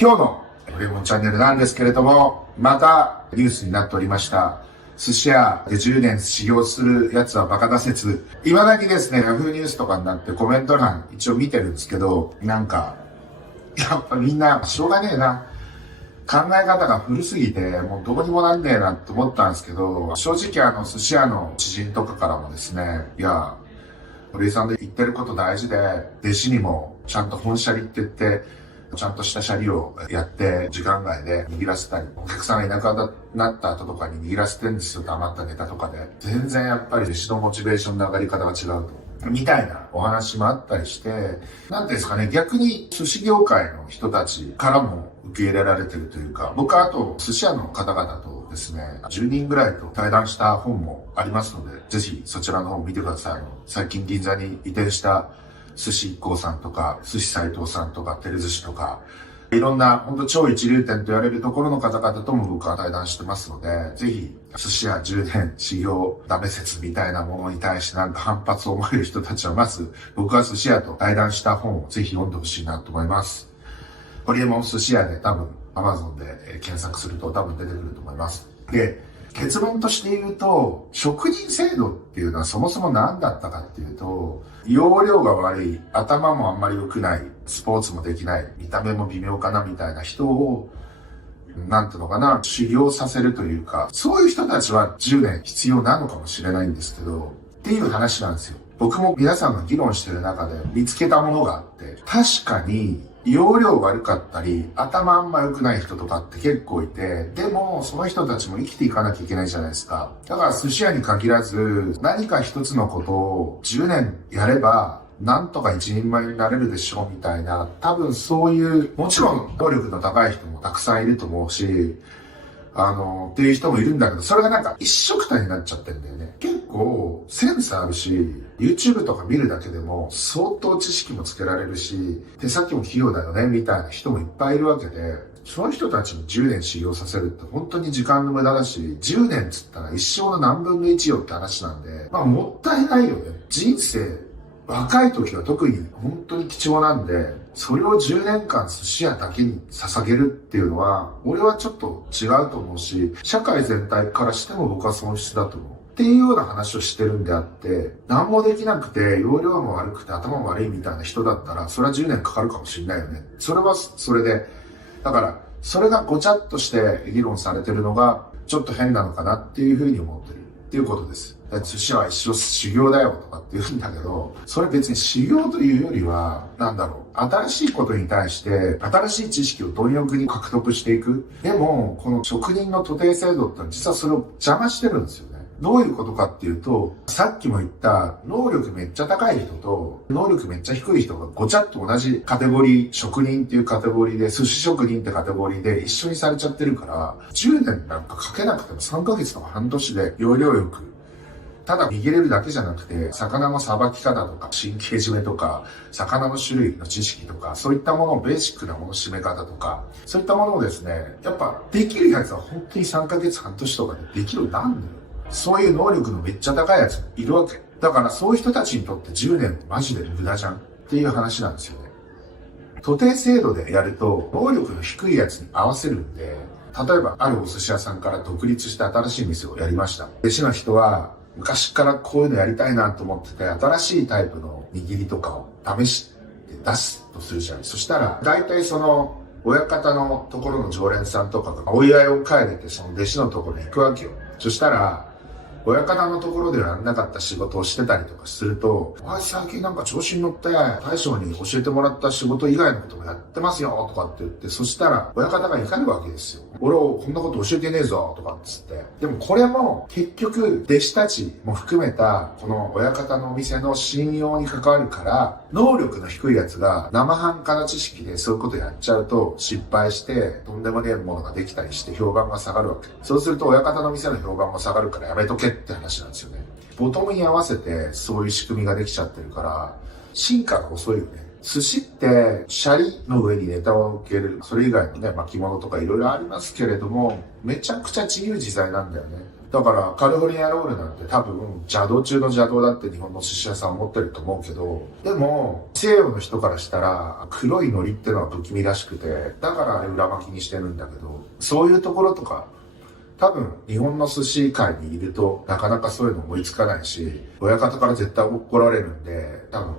今日のレモンチャンネルなんですけれども、またニュースになっておりました。寿司屋で10年修行するやつはバカだ説。未だにですね、ヤフーニュースとかになってコメント欄一応見てるんですけど、やっぱみんなしょうがねえな。考え方が古すぎて、もうどうにもなんねえなって思ったんですけど、正直寿司屋の知人とかからもですね、堀江さんで言ってること大事で、弟子にもちゃんと本シャリって言って、ちゃんとしたシャリをやって、時間外で握らせたり、お客さんがいなくなった後とかに握らせてるんですよ、余ったネタとかで。全然やっぱり弟子のモチベーションの上がり方が違うと。みたいなお話もあったりして、なんていうんですかね、逆に寿司業界の人たちからも受け入れられてるというか、僕はあと寿司屋の方々とですね、10人ぐらいと対談した本もありますので、ぜひそちらの方を見てください。最近銀座に移転した寿司一行さんとか、寿司斉藤さんとか、照寿司とか、いろんな本当超一流店と言われるところの方々とも僕は対談してますので、ぜひ寿司屋10年修行ダメ説みたいなものに対して反発を思える人たちはまず、僕は寿司屋と対談した本をぜひ読んでほしいなと思います。ホリエモン寿司屋で多分 Amazon で検索すると多分出てくると思います。で、結論として言うと、職人制度っていうのはそもそも何だったかっていうと、容量が悪い、頭もあんまり良くない、スポーツもできない、見た目も微妙かなみたいな人を、修行させるというか、そういう人たちは10年必要なのかもしれないんですけど、っていう話なんですよ。僕も皆さんが議論してる中で見つけたものがあって、確かに、容量悪かったり、頭あんま良くない人とかって結構いて、でも、その人たちも生きていかなきゃいけないじゃないですか。だから寿司屋に限らず、何か一つのことを10年やれば、なんとか一人前になれるでしょうみたいな、多分そういう、もちろん能力の高い人もたくさんいると思うし、っていう人もいるんだけど、それが一緒くたになっちゃってるんだよね。結構、センスあるし、YouTube とか見るだけでも相当知識もつけられるし、手先も器用だよね、みたいな人もいっぱいいるわけで、その人たちに10年修行させるって本当に時間の無駄だし、10年っつったら一生の何分の1よって話なんで、もったいないよね。人生、若い時は特に本当に貴重なんで、それを10年間寿司屋だけに捧げるっていうのは、俺はちょっと違うと思うし、社会全体からしても僕は損失だと思う。っていうような話をしてるんであって、何もできなくて、容量も悪くて頭も悪いみたいな人だったら、それは10年かかるかもしれないよね。それはそれで、だから、それがごちゃっとして議論されてるのが、ちょっと変なのかなっていうふうに思ってるっていうことです。寿司は一生修行だよとかって言うんだけど、それ別に修行というよりは、新しいことに対して、新しい知識を貪欲に獲得していく。でも、この職人の徒弟制度ってのは実はそれを邪魔してるんですよね。どういうことかっていうと、さっきも言った能力めっちゃ高い人と能力めっちゃ低い人がごちゃっと同じカテゴリー、職人っていうカテゴリーで、寿司職人ってカテゴリーで一緒にされちゃってるから、10年かけなくても3ヶ月とか半年で要領よく、ただ握れるだけじゃなくて、魚のさばき方とか、神経締めとか、魚の種類の知識とか、そういったものをベーシックなもの締め方とか、そういったものをですね、やっぱできるやつは本当に3ヶ月半年とかでできるようになるんだよ。そういう能力のめっちゃ高いやついるわけ。だからそういう人たちにとって10年マジで無駄じゃんっていう話なんですよね。徒弟制度でやると、能力の低いやつに合わせるんで、例えばあるお寿司屋さんから独立して新しい店をやりました。弟子の人は、昔からこういうのやりたいなと思ってて、新しいタイプの握りとかを試して出すとするじゃん。そしたら、大体その、親方のところの常連さんとかがお祝いを帰れてその弟子のところに行くわけよ。そしたら、親方のところではやんなかった仕事をしてたりとかすると、最近調子に乗って、大将に教えてもらった仕事以外のこともやってますよ、とかって言って、そしたら、親方が怒るわけですよ。俺をこんなこと教えてねえぞ、とかっつって。でもこれも、結局、弟子たちも含めた、この親方のお店の信用に関わるから、能力の低いやつが、生半可な知識でそういうことやっちゃうと、失敗して、とんでもねえものができたりして、評判が下がるわけ。そうすると、親方の店の評判も下がるからやめとけって話なんですよね。ボトムに合わせてそういう仕組みができちゃってるから、進化が遅いよね。寿司って、シャリの上にネタを乗っける。それ以外のね、巻物とかいろいろありますけれども、めちゃくちゃ自由自在なんだよね。だからカリフォルニアロールなんて多分邪道中の邪道だって日本の寿司屋さん思ってると思うけど、でも西洋の人からしたら黒い海苔ってのは不気味らしくて、だからあれ裏巻きにしてるんだけど、そういうところとか多分日本の寿司界にいるとなかなかそういうの思いつかないし、親方から絶対怒られるんで多分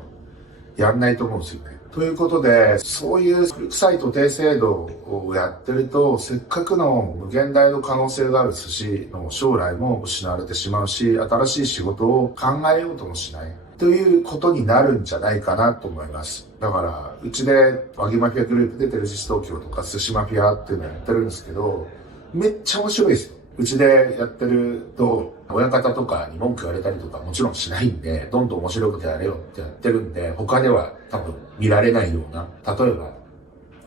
やんないと思うんですよね。ということで、そういう古臭い徒弟制度をやってると、せっかくの無限大の可能性がある寿司の将来も失われてしまうし、新しい仕事を考えようともしないということになるんじゃないかなと思います。だから、うちで和牛マフィアグループでテレビ東京とか寿司マフィアっていうのをやってるんですけど、めっちゃ面白いですよ。うちでやってると、親方とかに文句言われたりとかもちろんしないんで、どんどん面白いことやれよってやってるんで、他では多分見られないような、例えば、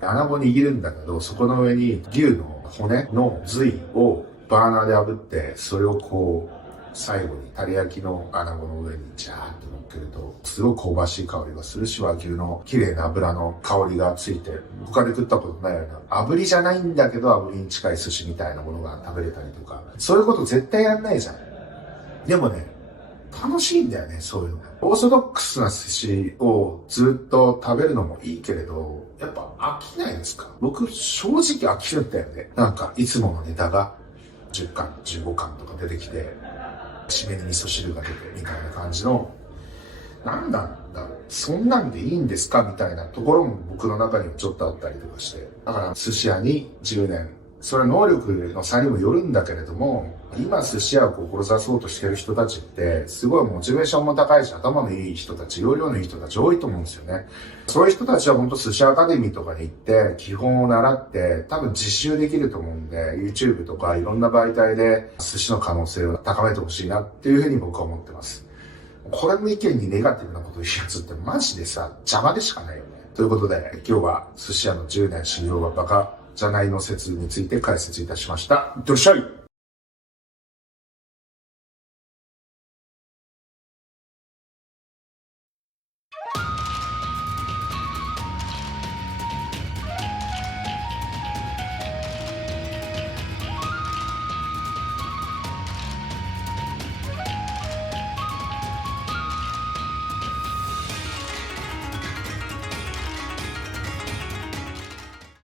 穴子握るんだけど、そこの上に牛の骨の髄をバーナーで炙って、それをこう、最後にタレ焼きの穴子の上にジャーッと乗っけると、すごい香ばしい香りがするし、和牛の綺麗な油の香りがついて、他で食ったことないような、炙りじゃないんだけど炙りに近い寿司みたいなものが食べれたりとか、そういうこと絶対やんないじゃん。でもね、楽しいんだよね、そういうのが。オーソドックスな寿司をずっと食べるのもいいけれど、やっぱ飽きないですか？僕、正直飽きるんだよね。なんか、いつものネタが10巻、15巻とか出てきて、締めに味噌汁が出てみたいな感じの、なんなんだろう、そんなんでいいんですかみたいなところも僕の中にはちょっとあったりとかして。だから寿司屋に10年、それは能力の差にもよるんだけれども、今寿司屋を志そうとしてる人たちって、すごいモチベーションも高いし、頭のいい人たち、容量のいい人たち多いと思うんですよね。そういう人たちは本当寿司アカデミーとかに行って、基本を習って、多分実習できると思うんで、YouTube とかいろんな媒体で寿司の可能性を高めてほしいなっていうふうに僕は思ってます。これの意見にネガティブなこと言うやつってマジでさ、邪魔でしかないよね。ということで、今日は寿司屋の10年修行はバカじゃないの説について解説いたしました。いってらっしゃい。